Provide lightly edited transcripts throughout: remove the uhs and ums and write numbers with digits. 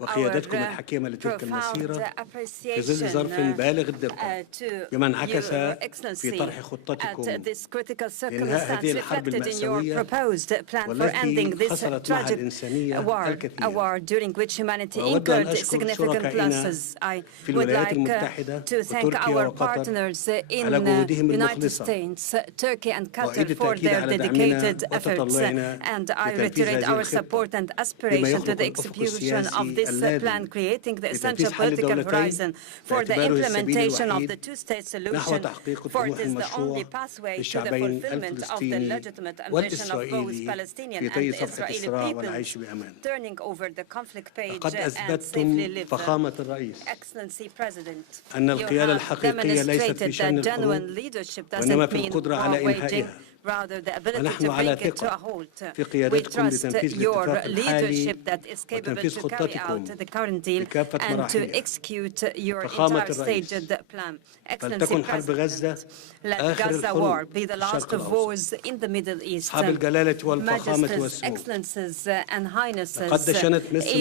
وقيادتكم الحكيمة لتلك المسيرة في ظل ظرف بالغ الدقة بما انعكس في طرح خطتكم لإنهاء هذه الحرب المأساوية والتي خسرت معها الإنسانية الكثير. وأود أن أشكر شركائنا في الولايات المتحدة وتركيا وقطر على جهودهم المخلصة وأعيد التأكيد على دعمنا وتطلعنا لتنفيذ هذه الخطة بما يخلق الأفق السياسي plan creating the essential political horizon for the implementation of the two-state solution, for it is the only pathway to the fulfillment of the legitimate ambition of both Palestinian and Israeli peoples, turning over the conflict page and safely live. Excellency President, you have demonstrated that genuine leadership doesn't mean war waging, rather the ability to bring it to a halt. We trust your leadership that is capable to carry out the current deal and to execute your entire staged plan. Excellency President, let Gaza war be the last of wars in the Middle East. Majesties, Excellencies and Highnesses,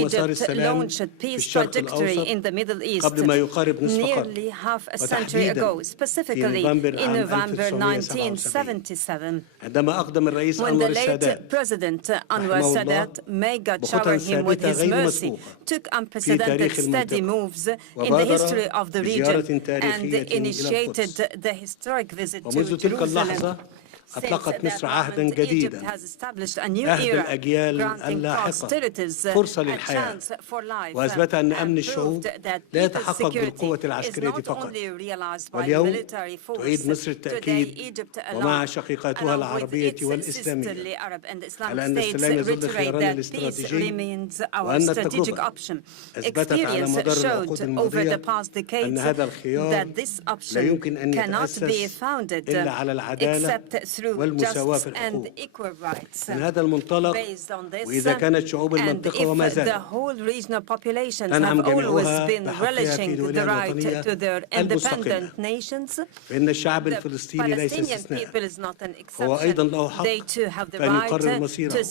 Egypt launched peace trajectory in the Middle East nearly half a century ago, specifically in November 1977. When the late President Anwar Sadat, may God shower him with his mercy, took unprecedented steady moves in the history of the region and initiated the historic visit to Jerusalem. أطلقت مصر عهداً جديداً عهد الأجيال اللاحقة فرصة للحياة وأثبت أن أمن الشعوب لا يتحقق بالقوة العسكرية فقط. واليوم تعيد مصر التأكيد ومع شقيقاتها العربية والإسلامية على أن السلام يظل خيارنا الاستراتيجي وأن التجربة أثبتت على مدار العقود الماضية أن هذا الخيار لا يمكن أن يتأسس إلا على العدالة والمساواة في الحقوق. من هذا المنطلق وإذا كانت شعوب المنطقة وما زالت تنعم جميعها بحقها في الولاية الوطنية المستقلة فإن الشعب الفلسطيني ليس استثناء هو أيضا له حق فأن يقرر مصيره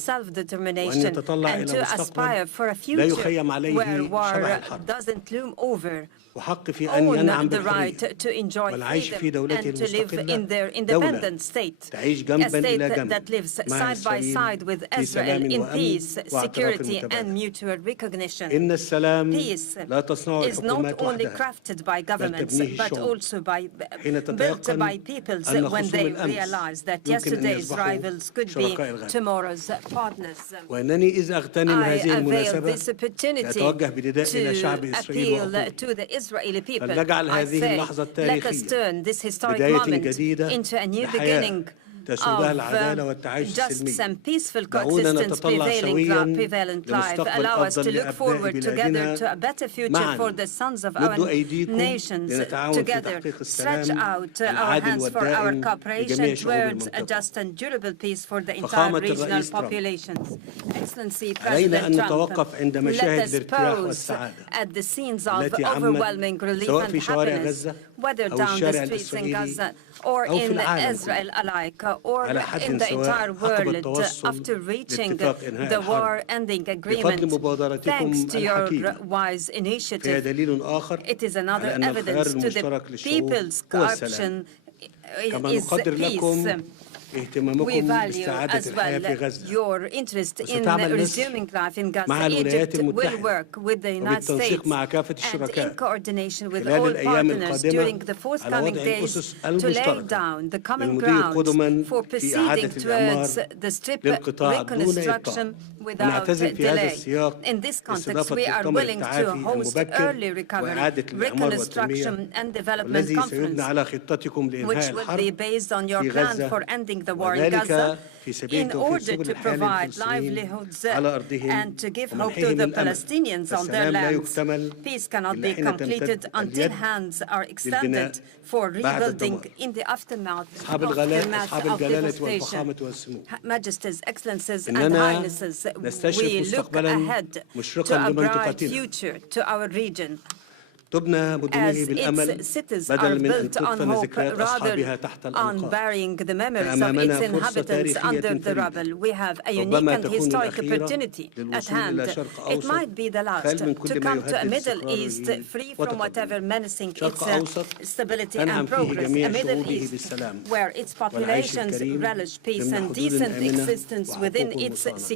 وأن يتطلع إلى مستقبل لا يخيم عليه شبح الحرب وحق في أن ينعم بالحرية والعيش في دولته المستقلة دولة تعيش جنباً إلى جنب مع إسرائيل في سلام وأمن واعتراف المتبادل. إن السلام لا تصنعه الحكومات وحدها بل تبنيه الشعوب حين تتيقن أن خصوم الأمس يمكن أن يصبحوا شركاء الغد. وأنني إذ أغتنم هذه المناسبة لأتوجه بنداء إلى شعب إسرائيل فلنجعل هذه اللحظة التاريخية بداية جديدة لحياة تسودها العدالة والتعايش السلمي. دعونا نتطلع سوياً لمستقبل أفضل لأبناء بلادنا معاً. مدوا أيديكم لنتعاون في تحقيق السلام العادل والدائم لجميع شعوب المنطقة. فخامة الرئيس ترامب، علينا أن نتوقف عند مشاهد الارتياح والسعادة التي عمت سواء في شوارع غزة أو الشارع الإسرائيلي أو في العالم على حد سواء عقب التوصل لاتفاق إنهاء الحرب. بفضل مبادرتكم الحكيمة فهي دليل آخر على أن الخيار المشترك للشعوب هو السلام. كما نقدر لكم اهتمامكم باستعادة الحياة في غزة وستعمل مصر مع الولايات المتحدة وبالتنسيق مع كافة الشركاء خلال الأيام القادمة على وضع الأسس المشتركة للمضي قدما في إعادة الإعمار للقطاع دون إبطاء. ونعتزم في هذا السياق استضافة مؤتمر التعافي المبكر وإعادة الإعمار والتنمية والذي سيبنى على خطتكم لإنهاء الحرب في غزة وذلك في سبيل توفير سبل الحياة للفلسطينيين على أرضهم ومنحهم الأمل. فالسلام لا يكتمل إلا حين تمتد اليد للبناء بعد الدمار. أصحاب الجلالة والفخامة والسمو، إننا نستشرف مستقبلا مشرقا لمنطقتنا تبنى مدنه بالأمل بدل من أن تدفن ذكريات أصحابها تحت الأنقاض. فأمامنا فرصة تاريخية فريدة ربما تكون الأخيرة للوصول إلى شرق أوسط خال من كل ما يهدد استقراره وتطوره. شرق أوسط تنعم فيه جميع شعوبه بالسلام والعيش الكريم ضمن حدود آمنة وحقوق مصانة.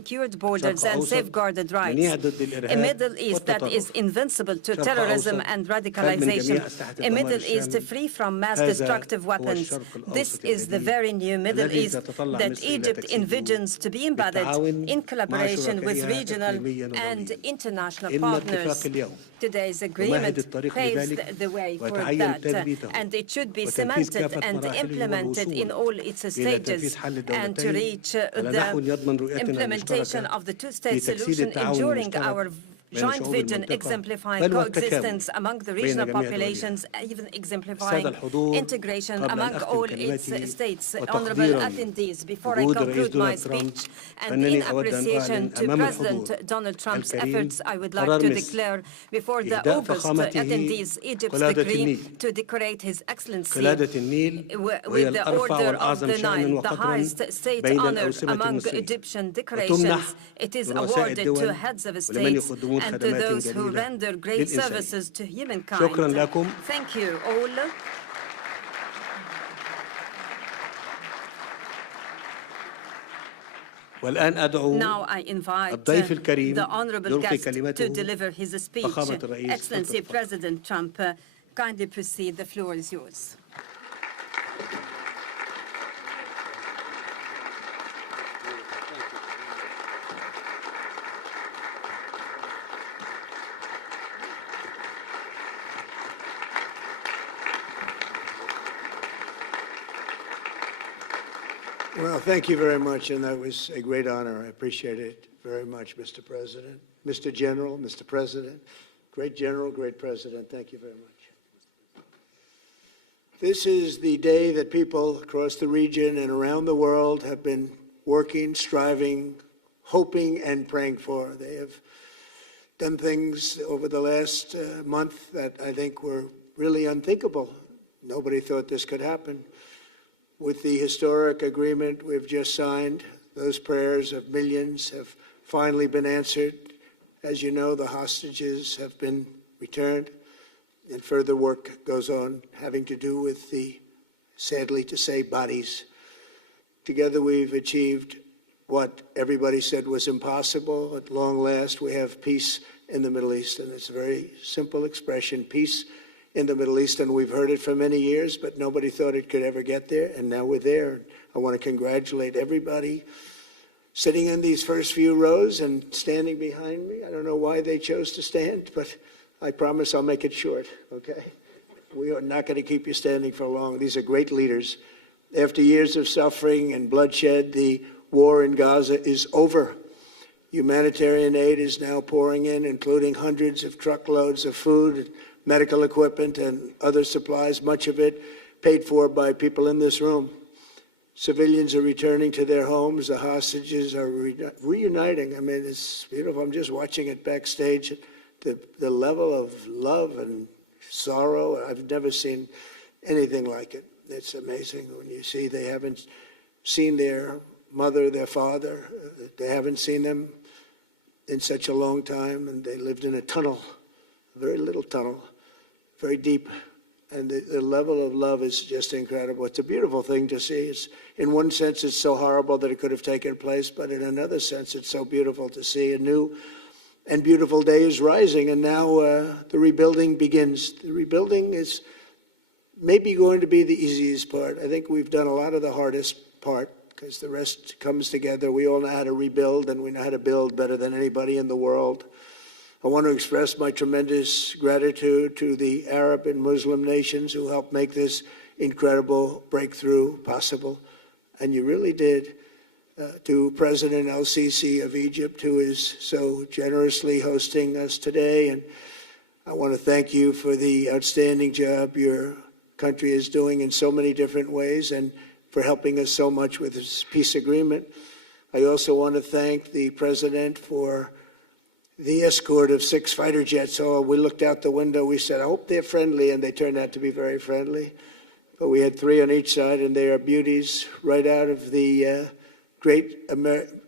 شرق أوسط منيع ضد الإرهاب والتطرف. terrorism and radicalization, a Middle East free from mass destructive weapons. This is the very new Middle East that Egypt envisions to be embedded in collaboration with regional and international partners. Today's agreement paves the way for that, and it should be cemented and implemented in all its stages, and to reach the implementation of the two-state solution enduring our joint vision exemplifying coexistence among the regional populations, even exemplifying integration among all its states. Honorable attendees, before I conclude my speech, and in appreciation to President Donald Trump's efforts, I would like to declare before the August attendees Egypt's decree to decorate His Excellency with the Order of the Nile, the highest state honor among Egyptian decorations. It is awarded to heads of states and to those who render great services to humankind. Thank you all. Now I invite the honorable guest to deliver his speech. Excellency President Trump, kindly proceed. The floor is yours. Well, thank you very much, and that was a great honor. I appreciate it very much, Mr. President. Mr. General, Mr. President, great General, great President, thank you very much. This is the day that people across the region and around the world have been working, striving, hoping, and praying for. They have done things over the last month that I think were really unthinkable. Nobody thought this could happen. With the historic agreement we've just signed, those prayers of millions have finally been answered. As you know, the hostages have been returned, and further work goes on having to do with the, sadly to say, bodies. Together we've achieved what everybody said was impossible. At long last, we have peace in the Middle East, and it's a very simple expression, peace in the Middle East, and we've heard it for many years, but nobody thought it could ever get there, and now we're there. I want to congratulate everybody sitting in these first few rows and standing behind me. I don't know why they chose to stand, but I promise I'll make it short, okay? We are not going to keep you standing for long. These are great leaders. After years of suffering and bloodshed, the war in Gaza is over. Humanitarian aid is now pouring in, including hundreds of truckloads of food, medical equipment, and other supplies, much of it paid for by people in this room. Civilians are returning to their homes. The hostages are reuniting. I mean, it's beautiful. I'm just watching it backstage. The level of love and sorrow, I've never seen anything like it. It's amazing when you see they haven't seen their mother, their father. They haven't seen them in such a long time, and they lived in a tunnel, a very little tunnel, very deep, and the level of love is just incredible. It's a beautiful thing to see. It's, in one sense, it's so horrible that it could have taken place, but in another sense, it's so beautiful to see a new and beautiful day is rising, and now the rebuilding begins. The rebuilding is maybe going to be the easiest part. I think we've done a lot of the hardest part, because the rest comes together. We all know how to rebuild, and we know how to build better than anybody in the world. I want to express my tremendous gratitude to the Arab and Muslim nations who helped make this incredible breakthrough possible. And you really did. To President El-Sisi of Egypt, who is so generously hosting us today. And I want to thank you for the outstanding job your country is doing in so many different ways, and for helping us so much with this peace agreement. I also want to thank the President for the escort of 6 fighter jets. So we looked out the window. We said, I hope they're friendly, and they turned out to be very friendly. But we had 3 on each side, and they are beauties right out of the great,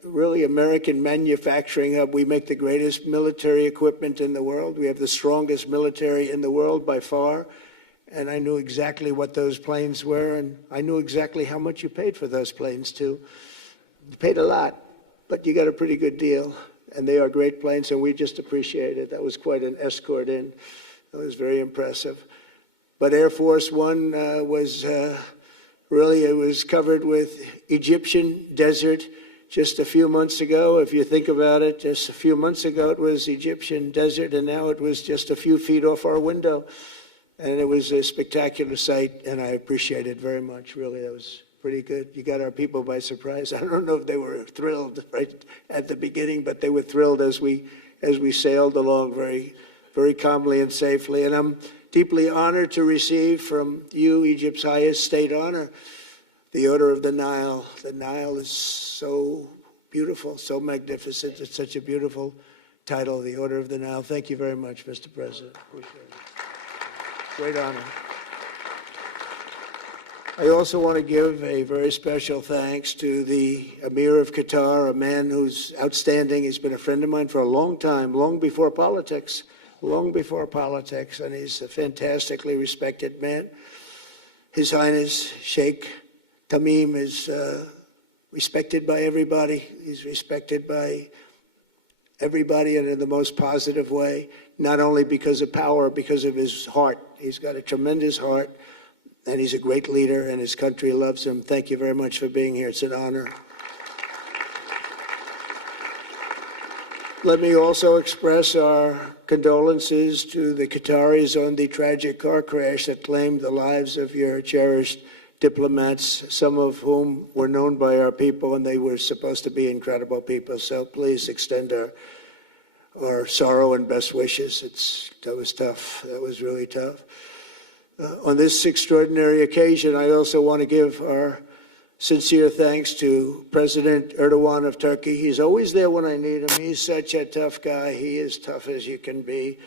really American manufacturing hub. We make the greatest military equipment in the world. We have the strongest military in the world by far. And I knew exactly what those planes were, and I knew exactly how much you paid for those planes, too. You paid a lot, but you got a pretty good deal. And they are great planes, and we just appreciate it. That was quite an escort in. It was very impressive. But Air Force One was really, it was covered with Egyptian desert just a few months ago. If you think about it, just a few months ago it was Egyptian desert, and now it was just a few feet off our window. And it was a spectacular sight, and I appreciate it very much. Really, that was pretty good. You got our people by surprise. I don't know if they were thrilled right at the beginning, but they were thrilled as we sailed along very, very calmly and safely. And I'm deeply honored to receive from you, Egypt's highest state honor, the Order of the Nile. The Nile is so beautiful, so magnificent. It's such a beautiful title, the Order of the Nile. Thank you very much, Mr. President. Appreciate it. Great honor. I also want to give a very special thanks to the Emir of Qatar, a man who's outstanding. He's been a friend of mine for a long time, long before politics, and he's a fantastically respected man. His Highness Sheikh Tamim is respected by everybody. He's respected by everybody, and in the most positive way, not only because of power, because of his heart. He's got a tremendous heart, and he's a great leader, and his country loves him. Thank you very much for being here. It's an honor. Let me also express our condolences to the Qataris on the tragic car crash that claimed the lives of your cherished diplomats, some of whom were known by our people, and they were supposed to be incredible people. So please extend our sorrow and best wishes. That was tough. That was really tough. On this extraordinary occasion, I also want to give our sincere thanks to President Erdogan of Turkey. He's always there when I need him. He's such a tough guy. He is tough as you can be,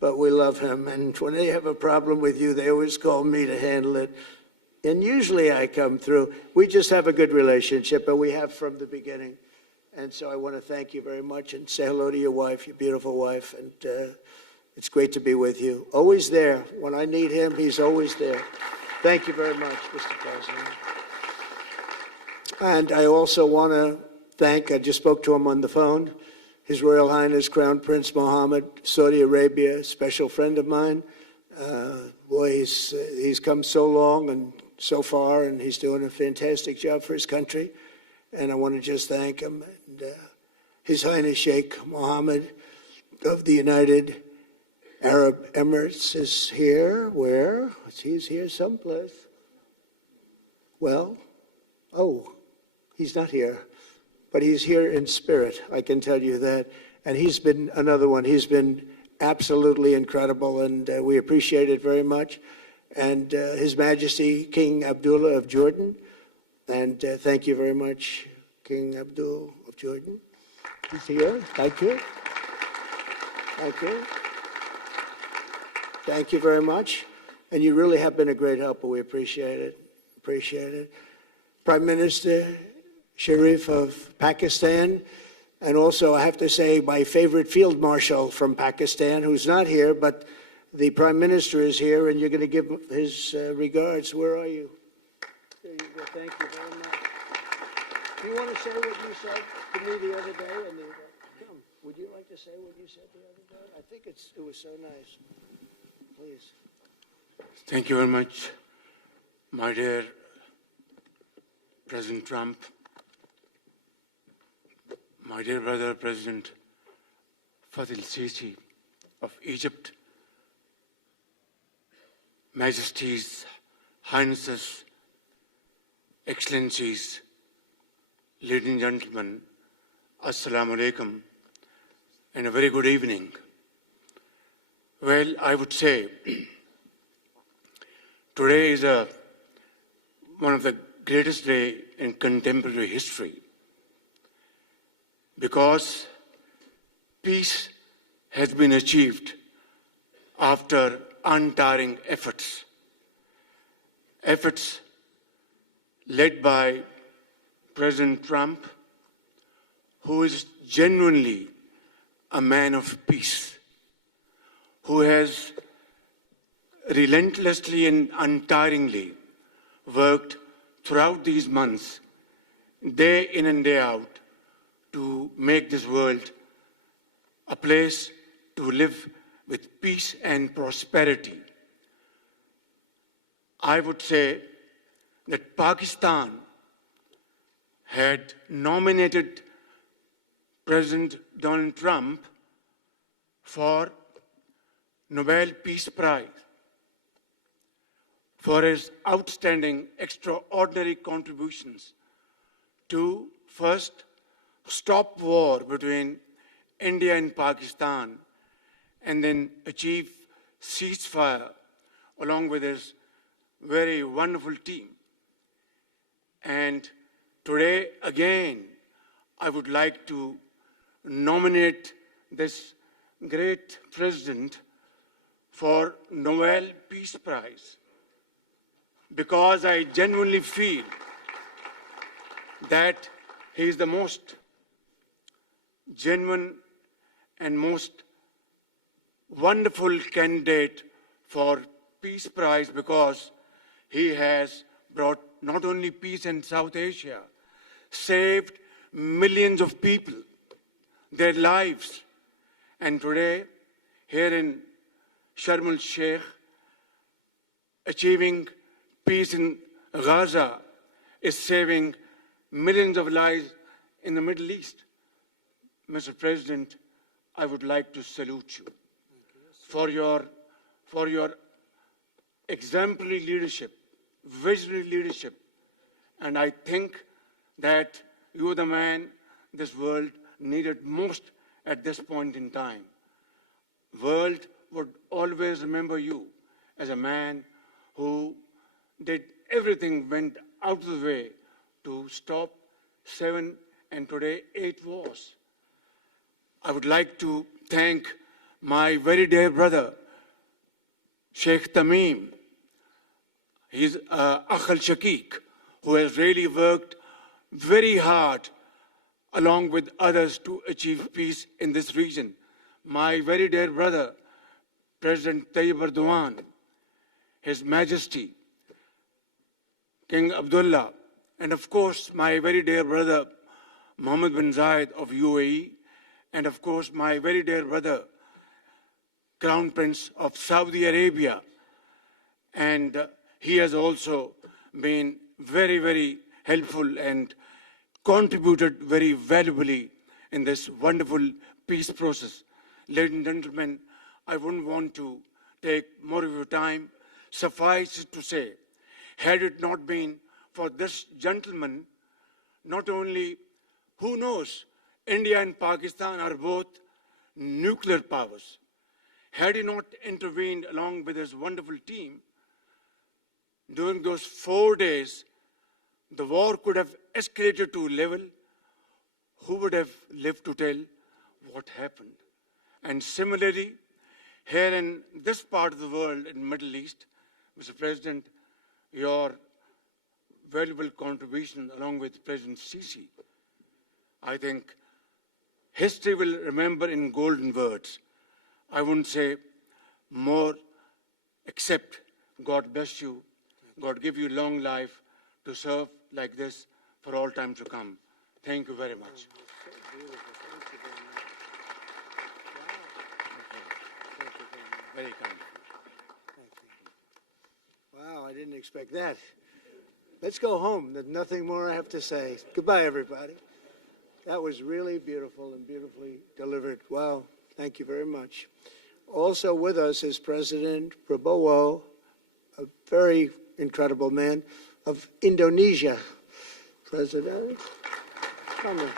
but we love him. And when they have a problem with you, they always call me to handle it. And usually I come through. We just have a good relationship, and we have from the beginning. And so I want to thank you very much and say hello to your wife, your beautiful wife. And it's great to be with you. Always there. When I need him, he's always there. Thank you very much, Mr. President. And I also want to thank, I just spoke to him on the phone, His Royal Highness Crown Prince Mohammed, Saudi Arabia, a special friend of mine. Boy, he's come so long and so far, and he's doing a fantastic job for his country. And I want to just thank him. And, His Highness Sheikh Mohammed of the United Arab Emirates is here. Where? He's here someplace. Well, he's not here, but he's here in spirit, I can tell you that. And he's been another one. He's been absolutely incredible, and we appreciate it very much. And His Majesty King Abdullah of Jordan, and thank you very much, King Abdul of Jordan. He's here. Thank you. Thank you. Thank you very much. And you really have been a great helper. We appreciate it. Appreciate it. Prime Minister Sharif of Pakistan, and also I have to say my favorite field marshal from Pakistan, who's not here, but the Prime Minister is here, and you're going to give his regards. Where are you? There you go. Thank you very much. Do you want to say what you said to me the other day? Come, would you like to say what you said the other day? I think it was so nice. Please. Thank you very much, my dear President Trump, my dear brother President Fatil Sisi of Egypt, Majesties, Highnesses, Excellencies, ladies and gentlemen, Assalamu alaikum, and a very good evening. Well, I would say today is one of the greatest days in contemporary history, because peace has been achieved after untiring efforts. Efforts led by President Trump, who is genuinely a man of peace, who has relentlessly and untiringly worked throughout these months, day in and day out, to make this world a place to live with peace and prosperity. I would say that Pakistan had nominated President Donald Trump for Nobel Peace Prize for his outstanding, extraordinary contributions to first stop war between India and Pakistan and then achieve ceasefire along with his very wonderful team. And today, again, I would like to nominate this great president for Nobel Peace Prize because I genuinely feel that he is the most genuine and most wonderful candidate for Peace Prize because he has brought not only peace in South Asia, saved millions of people, their lives. And today, here in Sharm el-Sheikh, achieving peace in Gaza is saving millions of lives in the Middle East. Mr. President, I would like to salute you for your exemplary leadership, visionary leadership. And I think that you are the man this world needed most at this point in time. World would always remember you as a man who did everything, went out of the way to stop 7 and today 8 wars. I would like to thank my very dear brother, Sheikh Tamim. He's Akh al-Shaqiq, who has really worked very hard along with others to achieve peace in this region. My very dear brother, President Tayyip Erdogan, His Majesty, King Abdullah, and of course, my very dear brother, Mohammed bin Zayed of UAE, and of course, my very dear brother, Crown Prince of Saudi Arabia. And he has also been very, very helpful and contributed very valuably in this wonderful peace process. Ladies and gentlemen, I wouldn't want to take more of your time. Suffice it to say, had it not been for this gentleman, not only, who knows, India and Pakistan are both nuclear powers. Had he not intervened along with his wonderful team, during those 4 days, the war could have escalated to a level, who would have lived to tell what happened? And similarly, here in this part of the world, in the Middle East, Mr. President, your valuable contribution along with President Sisi, I think history will remember in golden words. I wouldn't say more, except God bless you, God give you long life to serve like this for all time to come. Thank you very much. Very kind. Wow, I didn't expect that. Let's go home. There's nothing more I have to say. Goodbye, everybody. That was really beautiful and beautifully delivered. Wow, thank you very much. Also with us is President Prabowo, a very incredible man, of Indonesia. President, come in.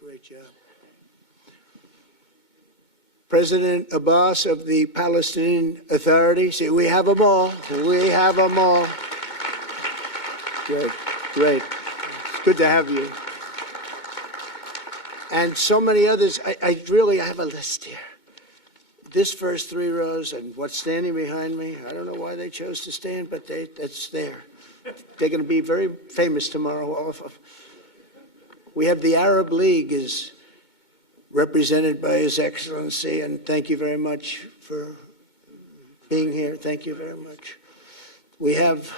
Great job. President Abbas of the Palestinian Authority. See, we have them all. We have them all. Good, great. It's good to have you. and so many others. I have a list here. This first 3 rows and what's standing behind me, I don't know why they chose to stand, but that's there. They're going to be very famous tomorrow, all of them. We have the Arab League is represented by His Excellency, and thank you very much for being here. Thank you very much. We have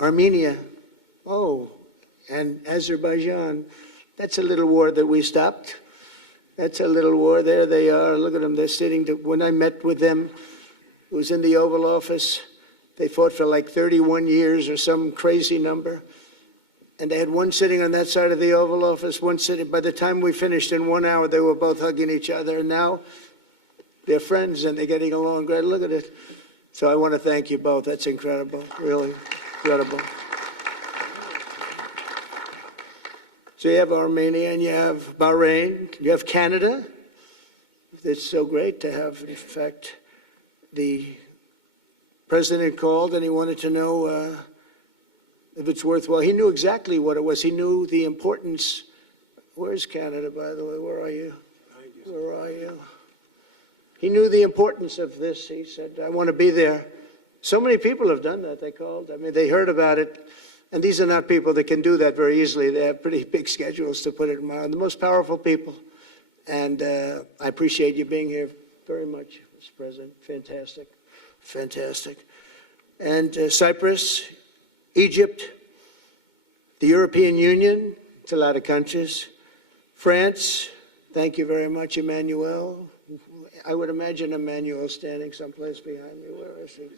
Armenia, and Azerbaijan. That's a little war that we stopped. That's a little war. There they are. Look at them. They're sitting. When I met with them, it was in the Oval Office. They fought for like 31 years or some crazy number. And they had one sitting on that side of the Oval Office, one sitting. By the time we finished in 1 hour, they were both hugging each other. And now they're friends and they're getting along great. Look at it. So I want to thank you both. That's incredible. Really incredible. So you have Armenia and you have Bahrain, you have Canada. It's so great to have, in fact, the president called and he wanted to know if it's worthwhile. He knew exactly what it was. He knew the importance. Where's Canada, by the way? Where are you? Where are you? He knew the importance of this. He said, I want to be there. So many people have done that. They called. I mean, they heard about it. And these are not people that can do that very easily. They have pretty big schedules to put it in mind. The most powerful people. And I appreciate you being here very much, Mr. President. Fantastic. Fantastic. And Cyprus, Egypt, the European Union, it's a lot of countries. France, thank you very much, Emmanuel. I would imagine Emmanuel standing someplace behind me. Where is he?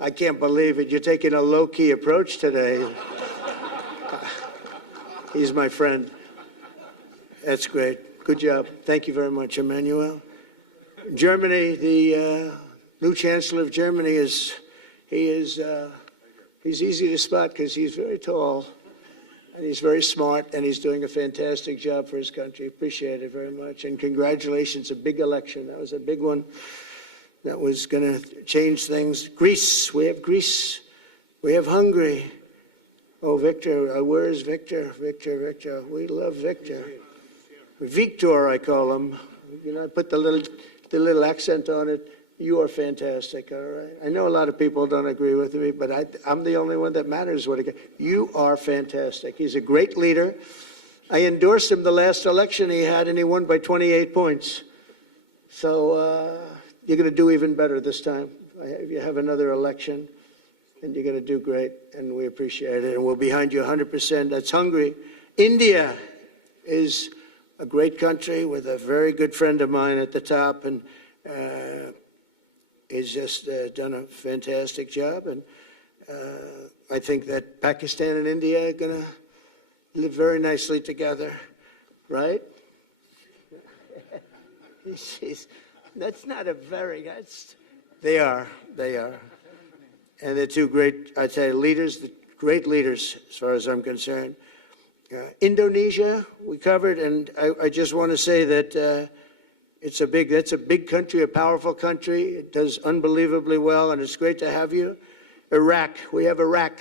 I can't believe it. You're taking a low-key approach today. He's my friend. That's great. Good job. Thank you very much, Emmanuel. Germany, the new Chancellor of Germany he's easy to spot because he's very tall and he's very smart and he's doing a fantastic job for his country. Appreciate it very much. And congratulations, a big election. That was a big one. That was going to change things. Greece, we have Greece. We have Hungary. Oh, Victor, where is Victor? Victor. We love Victor. Victor, I call him. You know, I put the little accent on it. You are fantastic, all right? I know a lot of people don't agree with me, but I'm the only one that matters. You are fantastic. He's a great leader. I endorsed him the last election he had, and he won by 28 points. So, you're going to do even better this time. If you have another election, and you're going to do great, and we appreciate it. And we're behind you 100%. That's Hungary. India is a great country with a very good friend of mine at the top, and he's just done a fantastic job. And I think that Pakistan and India are going to live very nicely together, right? That's not a very, they are. And they're two great, I tell you, leaders, great leaders as far as I'm concerned. Indonesia, we covered, and I just want to say that that's a big country, a powerful country. It does unbelievably well, and it's great to have you. Iraq, we have Iraq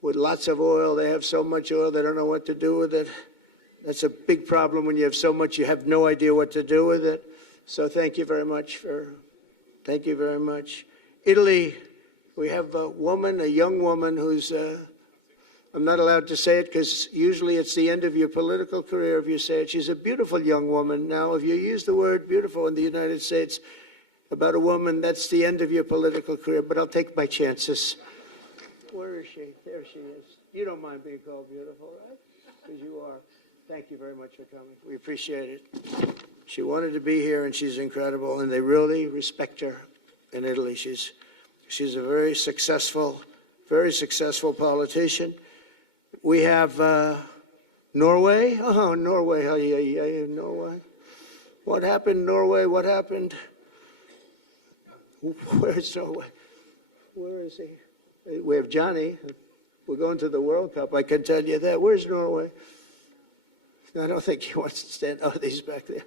with lots of oil. They have so much oil, they don't know what to do with it. That's a big problem when you have so much, you have no idea what to do with it. So thank you very much thank you very much. Italy, we have a young woman who's, I'm not allowed to say it because usually it's the end of your political career if you say it. She's a beautiful young woman. Now, if you use the word beautiful in the United States about a woman, that's the end of your political career, but I'll take my chances. Where is she? There she is. You don't mind being called beautiful, right? Because you are. Thank you very much for coming. We appreciate it. She wanted to be here, and she's incredible, and they really respect her in Italy. She's a very successful politician. We have Norway. Oh, Norway. Norway. What happened, Norway? What happened? Where's Norway? Where is he? We have Johnny. We're going to the World Cup. I can tell you that. Where's Norway? I don't think he wants to stand. Oh, he's back there.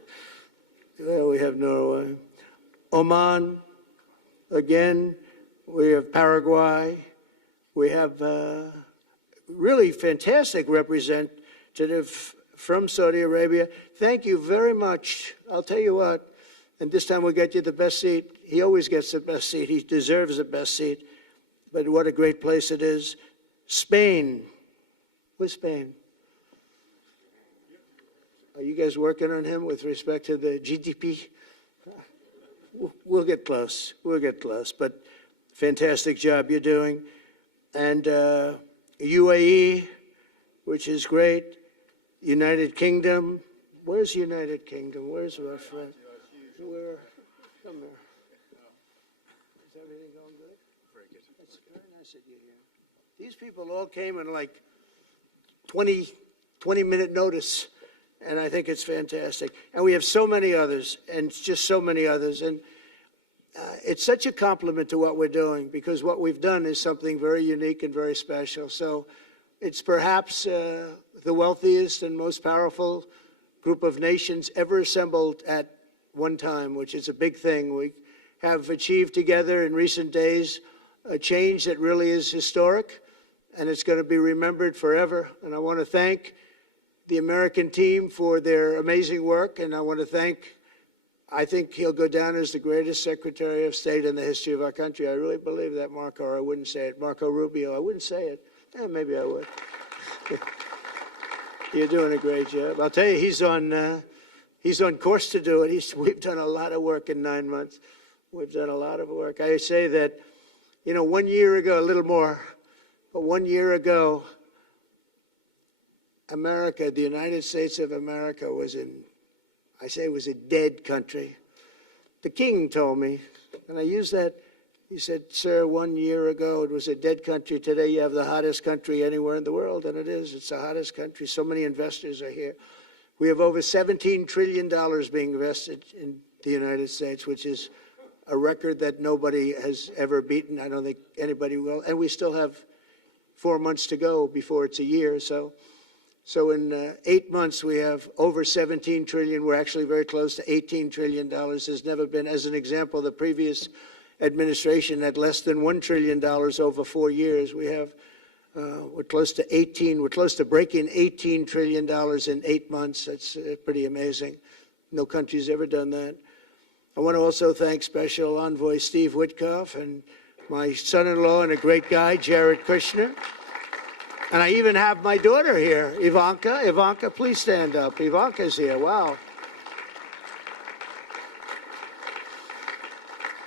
Well, we have Norway. Oman. Again, we have Paraguay. We have really fantastic representative from Saudi Arabia. Thank you very much. I'll tell you what, and this time we'll get you the best seat. He always gets the best seat. He deserves the best seat. But what a great place it is. Spain. Where's Spain? Are you guys working on him with respect to the GDP? We'll get close. We'll get close. But fantastic job you're doing. And UAE, which is great. United Kingdom. Where's United Kingdom? Where's my friend? Where? Come here. Is everything going good? Very good. It's very nice that you're here. These people all came in like 20-minute notice. And I think it's fantastic. And we have so many others, and just so many others. And it's such a compliment to what we're doing, because what we've done is something very unique and very special. So it's perhaps the wealthiest and most powerful group of nations ever assembled at one time, which is a big thing. We have achieved together in recent days a change that really is historic, and it's going to be remembered forever. And I want to thank the American team for their amazing work, and I want to thank, I think he'll go down as the greatest Secretary of State in the history of our country. I really believe that, Marco, or I wouldn't say it. Marco Rubio, I wouldn't say it. Maybe I would. You're doing a great job. I'll tell you, he's on course to do it. We've done a lot of work in 9 months. We've done a lot of work. I say that, 1 year ago, a little more, but 1 year ago, America, the United States of America was it was a dead country. The king told me, and I used that, he said, sir, 1 year ago it was a dead country. Today you have the hottest country anywhere in the world, and it is. It's the hottest country. So many investors are here. We have over $17 trillion being invested in the United States, which is a record that nobody has ever beaten. I don't think anybody will. And we still have 4 months to go before it's a year. So in 8 months, we have over 17 trillion. We're actually very close to $18 trillion. There's never been, as an example, the previous administration had less than $1 trillion over 4 years. We have, we're close to breaking $18 trillion in 8 months. That's pretty amazing. No country's ever done that. I want to also thank Special Envoy Steve Witkoff and my son-in-law and a great guy, Jared Kushner. And I even have my daughter here, Ivanka. Ivanka, please stand up. Ivanka's here. Wow.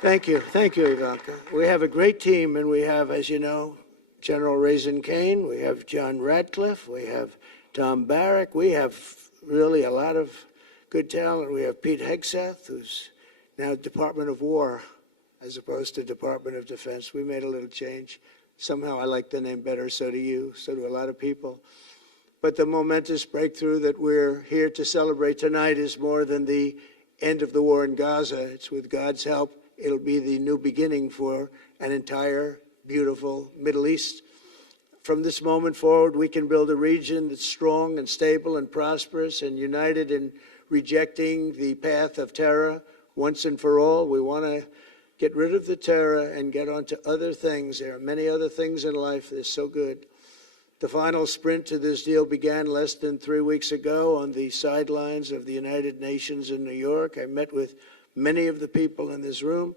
Thank you. Thank you, Ivanka. We have a great team, and we have, as you know, General Raisin Kane. We have John Radcliffe. We have Tom Barrack. We have really a lot of good talent. We have Pete Hegseth, who's now Department of War as opposed to Department of Defense. We made a little change. Somehow I like the name better, so do you, so do a lot of people. But the momentous breakthrough that we're here to celebrate tonight is more than the end of the war in Gaza. It's with God's help, it'll be the new beginning for an entire beautiful Middle East. From this moment forward, we can build a region that's strong and stable and prosperous and united in rejecting the path of terror once and for all. We want to get rid of the terror and get on to other things. There are many other things in life that are so good. The final sprint to this deal began less than 3 weeks ago on the sidelines of the United Nations in New York. I met with many of the people in this room,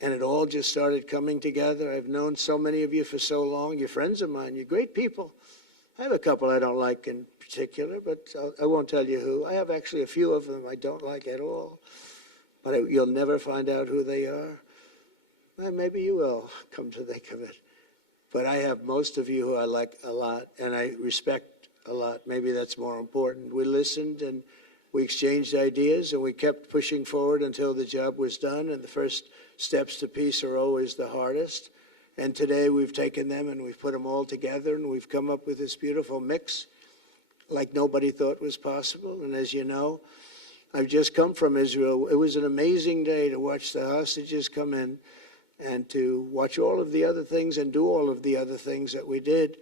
and it all just started coming together. I've known so many of you for so long. You're friends of mine. You're great people. I have a couple I don't like in particular, but I won't tell you who. I have actually a few of them I don't like at all. But you'll never find out who they are. Well, maybe you will, come to think of it. But I have most of you who I like a lot, and I respect a lot. Maybe that's more important. We listened, and we exchanged ideas, and we kept pushing forward until the job was done, and the first steps to peace are always the hardest. And today we've taken them, and we've put them all together, and we've come up with this beautiful mix like nobody thought was possible. And as you know, I've just come from Israel. It was an amazing day to watch the hostages come in and to watch all of the other things and do all of the other things that we did.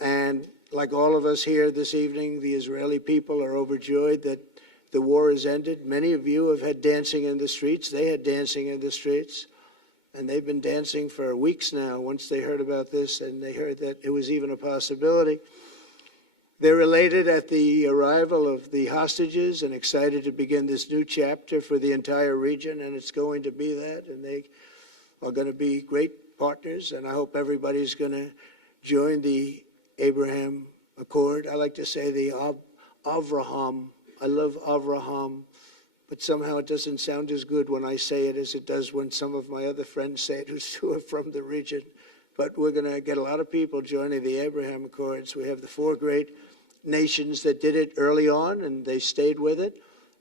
And like all of us here this evening, the Israeli people are overjoyed that the war has ended. Many of you have had dancing in the streets. They had dancing in the streets. And they've been dancing for weeks now once they heard about this and they heard that it was even a possibility. They're elated at the arrival of the hostages and excited to begin this new chapter for the entire region, and it's going to be that, and they are going to be great partners, and I hope everybody's going to join the Abraham Accord. I like to say the Avraham. I love Avraham, but somehow it doesn't sound as good when I say it as it does when some of my other friends say it who are from the region. But we're going to get a lot of people joining the Abraham Accords. We have the four great nations that did it early on, and they stayed with it.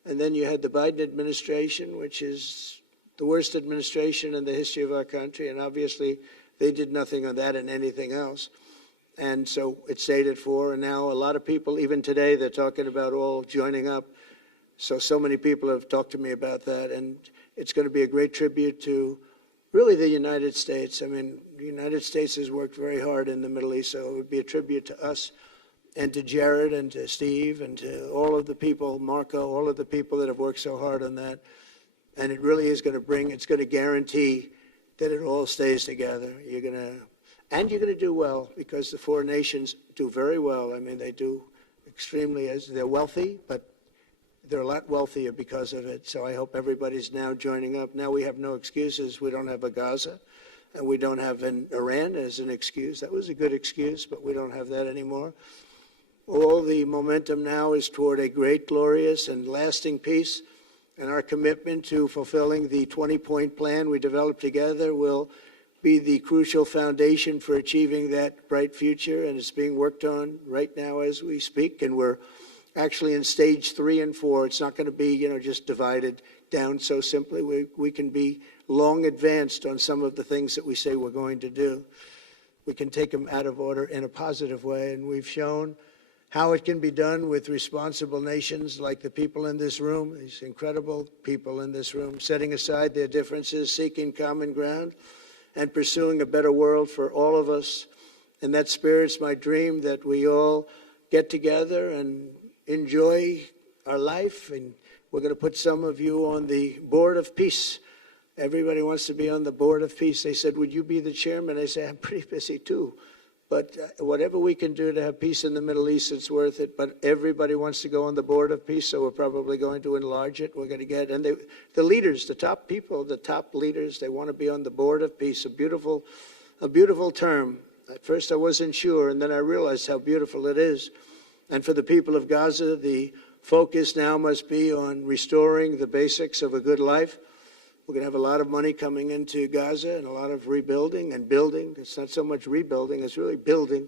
And then you had the Biden administration, which is the worst administration in the history of our country, and obviously they did nothing on that and anything else. And so it stayed at four, and now a lot of people, even today, they're talking about all joining up. So many people have talked to me about that, and it's going to be a great tribute to really the United States. I mean, the United States has worked very hard in the Middle East, so it would be a tribute to us and to Jared and to Steve and to all of the people, Marco, all of the people that have worked so hard on that. And it really is going to it's going to guarantee that it all stays together. You're going to do well, because the four nations do very well. I mean, they do extremely, as they're wealthy, but they're a lot wealthier because of it. So I hope everybody's now joining up. Now we have no excuses. We don't have a Gaza, and we don't have an Iran as an excuse. That was a good excuse, but we don't have that anymore. All the momentum now is toward a great, glorious, and lasting peace, and our commitment to fulfilling the 20-point plan we developed together will be the crucial foundation for achieving that bright future, and it's being worked on right now as we speak, and we're actually in stage 3 and 4. It's not going to be, just divided down so simply. We can be long advanced on some of the things that we say we're going to do. We can take them out of order in a positive way, and we've shown how it can be done with responsible nations like the people in this room, these incredible people in this room, setting aside their differences, seeking common ground, and pursuing a better world for all of us. And that spirit's my dream, that we all get together and enjoy our life. And we're going to put some of you on the Board of Peace. Everybody wants to be on the Board of Peace. They said, would you be the chairman? I say, I'm pretty busy too. But whatever we can do to have peace in the Middle East, it's worth it. But everybody wants to go on the Board of Peace, so we're probably going to enlarge it. We're going to get, and the leaders, the top people, the top leaders, they want to be on the Board of Peace. A beautiful term. At first I wasn't sure, and then I realized how beautiful it is. And for the people of Gaza, the focus now must be on restoring the basics of a good life. We're going to have a lot of money coming into Gaza and a lot of rebuilding and building. It's not so much rebuilding, it's really building,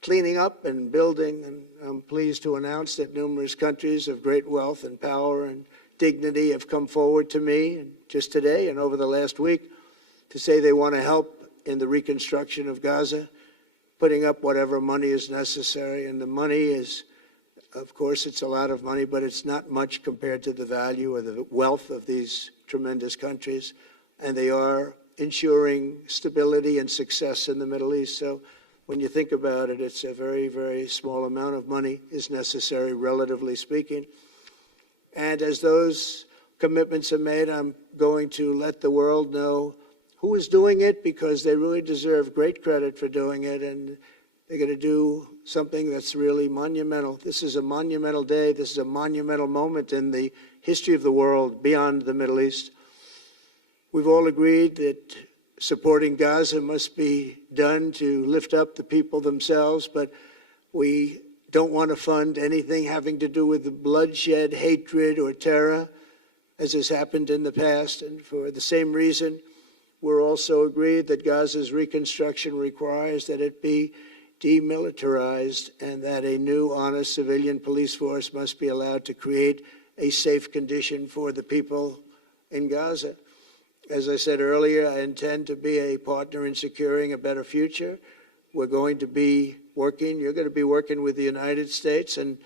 cleaning up and building. And I'm pleased to announce that numerous countries of great wealth and power and dignity have come forward to me, and just today and over the last week, to say they want to help in the reconstruction of Gaza, putting up whatever money is necessary. And the money is, of course, it's a lot of money, but it's not much compared to the value or the wealth of these tremendous countries, and they are ensuring stability and success in the Middle East. So when you think about it, it's a very, very small amount of money is necessary, relatively speaking. And as those commitments are made, I'm going to let the world know who is doing it, because they really deserve great credit for doing it, and they're going to do something that's really monumental. This is a monumental day. This is a monumental moment in the history of the world beyond the Middle East. We've all agreed that supporting Gaza must be done to lift up the people themselves, but we don't want to fund anything having to do with the bloodshed, hatred, or terror, as has happened in the past. And for the same reason, we're also agreed that Gaza's reconstruction requires that it be demilitarized, and that a new, honest civilian police force must be allowed to create a safe condition for the people in Gaza. As I said earlier, I intend to be a partner in securing a better future. We're going to be working, you're going to be working with the United States, and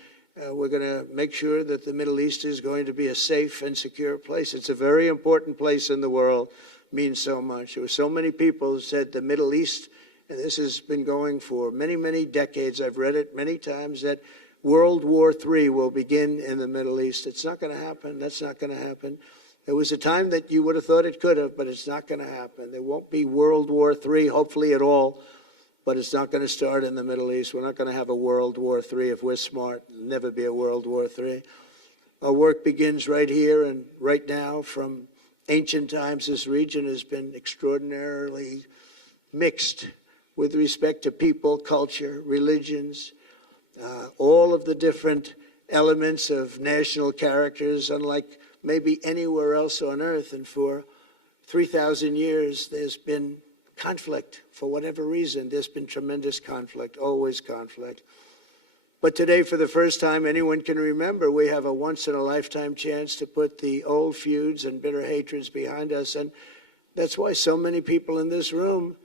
we're going to make sure that the Middle East is going to be a safe and secure place. It's a very important place in the world, means so much. There were so many people who said the Middle East, and this has been going for many, many decades. I've read it many times, that World War III will begin in the Middle East. It's not going to happen. That's not going to happen. There was a time that you would have thought it could have, but it's not going to happen. There won't be World War III, hopefully, at all. but it's not going to start in the Middle East. We're not going to have a World War III if we're smart. There'll never be a World War III. Our work begins right here and right now. From ancient times, this region has been extraordinarily mixed with respect to people, culture, religions, all of the different elements of national characters, unlike maybe anywhere else on earth. And for 3,000 years, there's been conflict. For whatever reason, there's been tremendous conflict, always conflict. But today, for the first time anyone can remember, we have a once-in-a-lifetime chance to put the old feuds and bitter hatreds behind us. And that's why so many people in this room,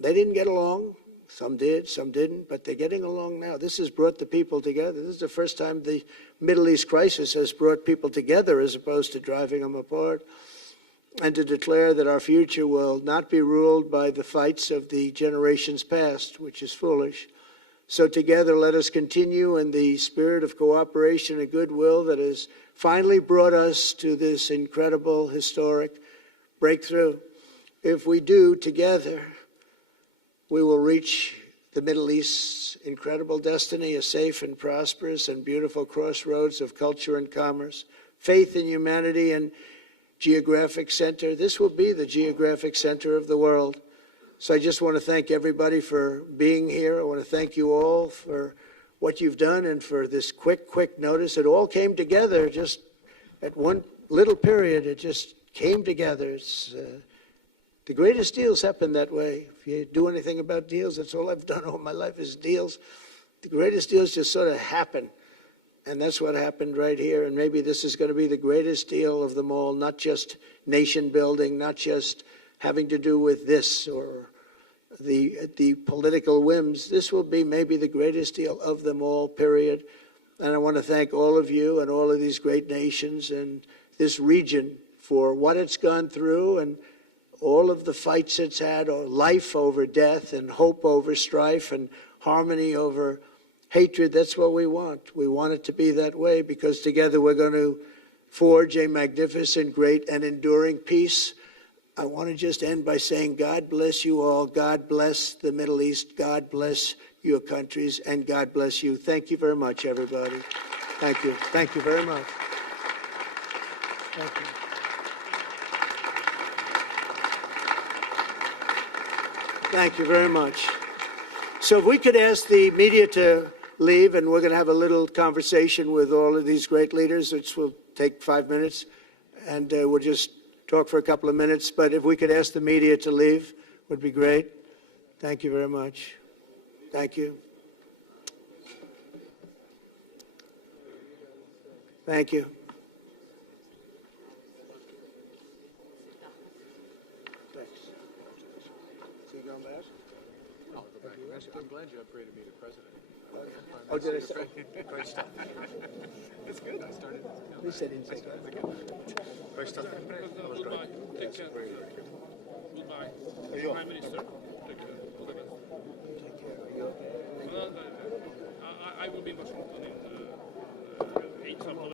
they didn't get along. Some did, some didn't, but they're getting along now. This has brought the people together. This is the first time the Middle East crisis has brought people together as opposed to driving them apart. And to declare that our future will not be ruled by the fights of the generations past, which is foolish. So together, let us continue in the spirit of cooperation and goodwill that has finally brought us to this incredible, historic breakthrough. If we do together, we will reach the Middle East's incredible destiny, a safe and prosperous and beautiful crossroads of culture and commerce, faith in humanity and geographic center. This will be the geographic center of the world. So I just want to thank everybody for being here. I want to thank you all for what you've done and for this quick notice. It all came together just at one little period. It just came together. It's, the greatest deals happen that way. If you do anything about deals, that's all I've done all my life is deals. The greatest deals just sort of happen. And that's what happened right here. And maybe this is going to be the greatest deal of them all, not just nation building, not just having to do with this or the political whims. This will be maybe the greatest deal of them all, period. And I want to thank all of you and all of these great nations and this region for what it's gone through and all of the fights it's had, or life over death and hope over strife and harmony over hatred. That's what we want. We want it to be that way because together we're going to forge a magnificent, great, and enduring peace. I want to just end by saying God bless you all. God bless the Middle East. God bless your countries. And God bless you. Thank you very much, everybody. Thank you. Thank you very much. Thank you. Thank you very much. So if we could ask the media to leave, and we're going to have a little conversation with all of these great leaders, which will take 5 minutes, and we'll just talk for a couple of minutes. But if we could ask the media to leave, would be great. Thank you very much. Thank you. Thank you. Thanks. So you going back? I'll go back. I'm glad you upgraded me to president. Oh, did I say? Great stuff. It's good. I started. At least I didn't say that. Great stuff. That was great. Take care. Goodbye. Prime Minister. Take care. All the best. Take care. Are you okay? Well, I will be in Washington.